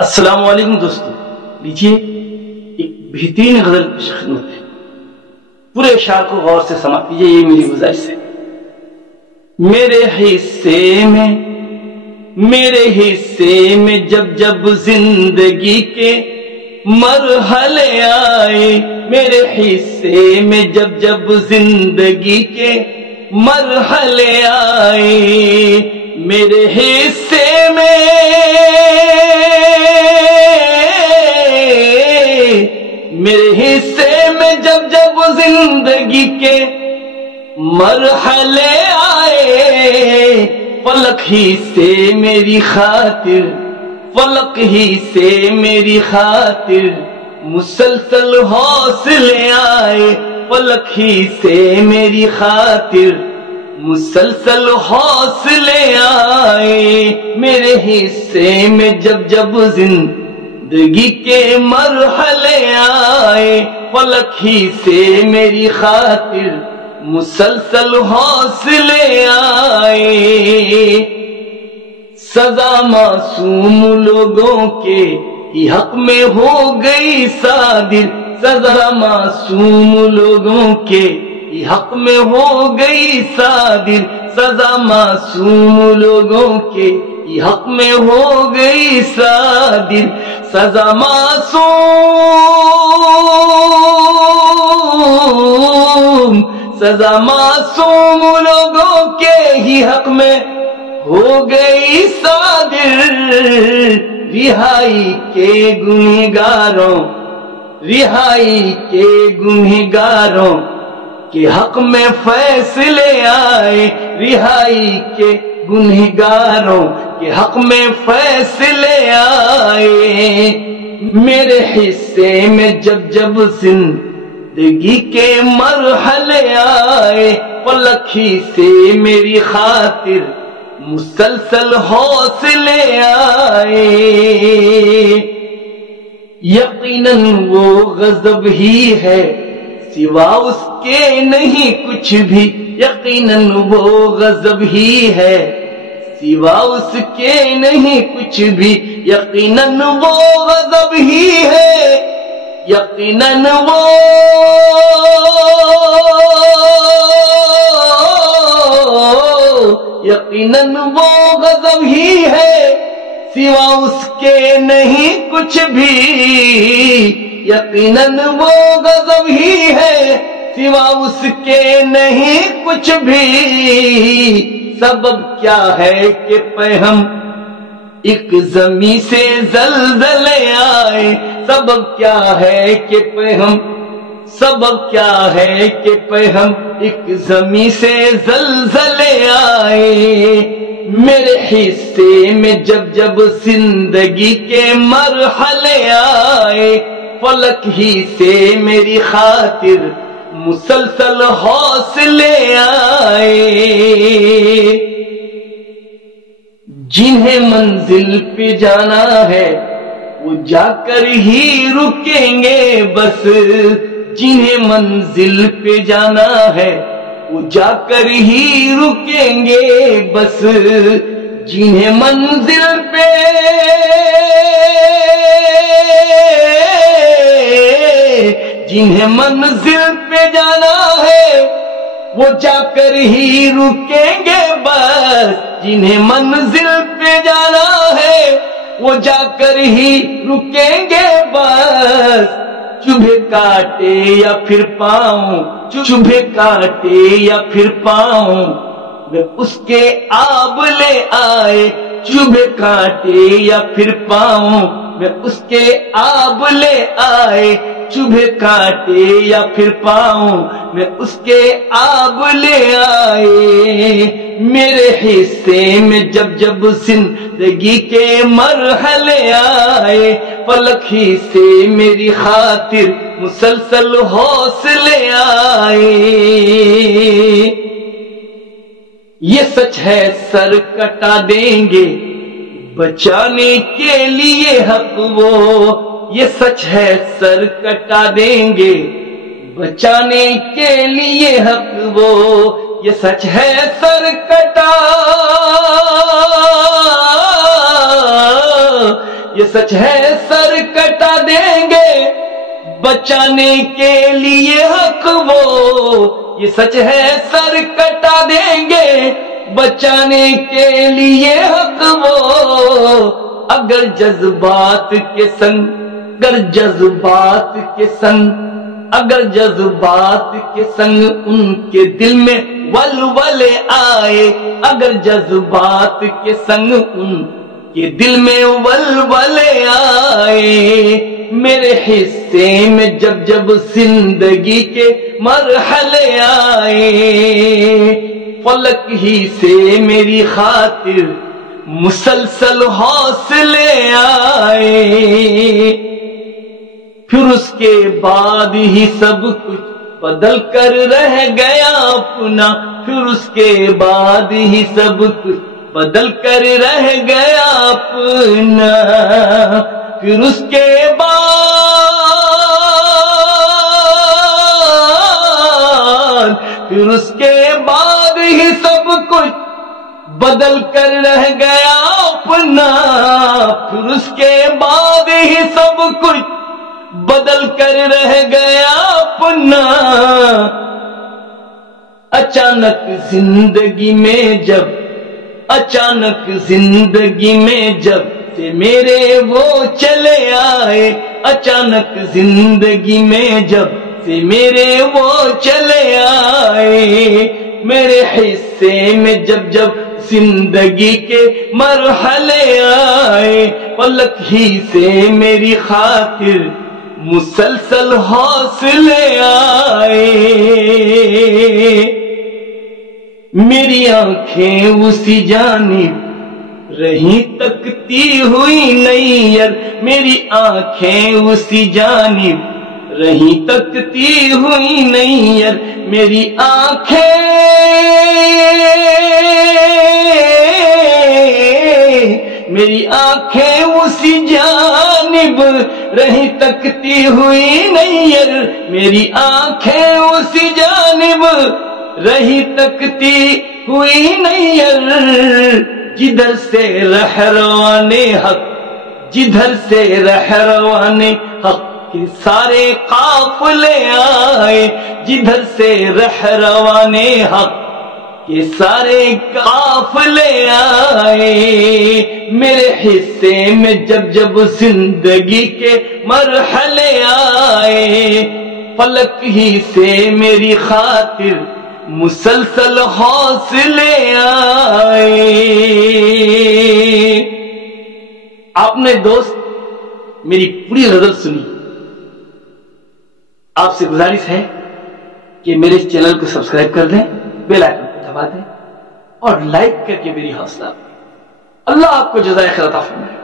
السلام علیکم دوستو، لیجیے ایک بہترین غزل پیش خدمت ہے۔ پورے اشعار کو غور سے سماعت کیجیے، یہ میری گزارش ہے۔ میرے حصے میں جب جب زندگی کے مرحلے آئے، میرے حصے میں جب جب زندگی کے مرحلے آئے، میرے حصے میں جب جب زندگی کے مرحلے آئے، فلک ہی سے میری خاطر مسلسل حوصلے آئے، فلک ہی سے میری خاطر مسلسل حوصلے آئے، میرے حصے میں جب جب زندگی کے مرحلے آئے، فلک ہی سے میری خاطر مسلسل حوصلے آئے۔ سزا معصوم لوگوں کے ہی حق میں ہو گئی صادر، سزا معصوم لوگوں کے ہی حق میں ہو گئی صادر، سزا معصوم لوگوں کے ہی حق میں ہو گئی صادر، سزا معصوم لوگوں کے ہی حق میں ہو گئی صادر، رہائی کے گنہگاروں کے حق میں فیصلے آئے، رہائی کے گنہگاروں کے حق میں فیصلے آئے، میرے حصے میں جب جب زندگی کے مرحلے آئے، فلک ہی سے میری خاطر مسلسل حوصلے آئے۔ یقیناً وہ غضب ہی ہے سوا اس کے نہیں کچھ بھی، یقیناً وہ غضب ہی ہے سوا اس کے نہیں کچھ بھی، یقیناً وہ غضب ہی ہے، یقیناً وہ غضب ہی ہے سوا اس کے نہیں کچھ بھی، یقیناً وہ غضب ہی ہے سوا اس کے نہیں کچھ بھی، سبب کیا ہے کہ پہم ایک زمیں سے زلزلے آئے، سبب کیا ہے کہ پہم ایک زمیں سے زلزلے آئے، میرے حصے میں جب جب زندگی کے مرحلے آئے، فلک ہی سے میری خاطر مسلسل حوصلے آئے، جنہیں منزل پہ جانا ہے وہ جا کر ہی رکیں گے بس، جنہیں منزل پہ جانا ہے وہ جا کر ہی رکیں گے بس، جنہیں منزل پہ جانا ہے وہ جا کر ہی رکیں گے بس، جنہیں منزل پہ جانا ہے وہ جا کر ہی رکیں گے بس، چبھے کاٹے یا پھر پاؤں میں اس کے آب لے آئے، چبھے کاٹے یا پھر پاؤں میں اس کے آب لے آئے، چبھے کاٹے یا پھر پاؤں میں اس کے آب لے آئے، میرے حصے میں جب جب زندگی کے مرحلے آئے، فلک ہی سے میری خاطر مسلسل حوصلے آئے، یہ سچ ہے سر کٹا دیں گے بچانے کے لیے حق وہ، یہ سچ ہے سر کٹا دیں گے بچانے کے لیے حق وہ، یہ سچ ہے سر کٹا یہ سچ ہے سر کٹا دیں گے بچانے کے لیے حق وہ، یہ سچ ہے سر کٹا دیں گے بچانے کے لیے حق وہ، اگر جذبات کے سنگ اگر جذبات کے سنگ ان کے دل میں ولولے آئے، اگر جذبات کے سنگ ان کے دل میں ولولے آئے، میرے حصے میں جب جب زندگی کے مرحلے آئے، فلک ہی سے میری خاطر مسلسل حوصلے آئے، پھر اس کے بعد ہی سب کچھ بدل کر رہ گیا اپنا، پھر اس کے بعد ہی سب کچھ بدل کر رہ گیا اپنا، پھر اس کے بعد ہی سب کچھ بدل کر رہ گیا اپنا، پھر اس کے بعد ہی سب کچھ بدل کر رہ گیا اپنا، اچانک زندگی میں جب سے میرے وہ چلے آئے، اچانک زندگی میں جب سے میرے وہ چلے آئے، میرے حصے میں جب جب زندگی کے مرحلے آئے، پلک ہی سے میری خاطر مسلسل حوصلے آئے، میری آنکھیں اسی جانب رہی تکتی ہوئی نیر، میری آنکھیں اسی جانب رہی تکتی ہوئی نیر، میری آنکھیں اسی جانب رہی تکتی ہوئی نیر، میری آنکھیں اسی جانب رہی تکتی ہوئی نیر، جدھر سے رہروان حق کے سارے قافلے آئے، جدھر سے رہروان حق کے سارے قافلے آئے، میرے حصے میں جب جب زندگی کے مرحلے آئے، فلک ہی سے میری خاطر مسلسل حوصلے آئے۔ آپ نے دوست میری پوری غزل سنی، آپ سے گزارش ہے کہ میرے چینل کو سبسکرائب کر دیں، بیل آئکن کو دبا دیں اور لائک کر کے میری حوصلہ۔ اللہ آپ کو جزائے خیر عطا فرمائے۔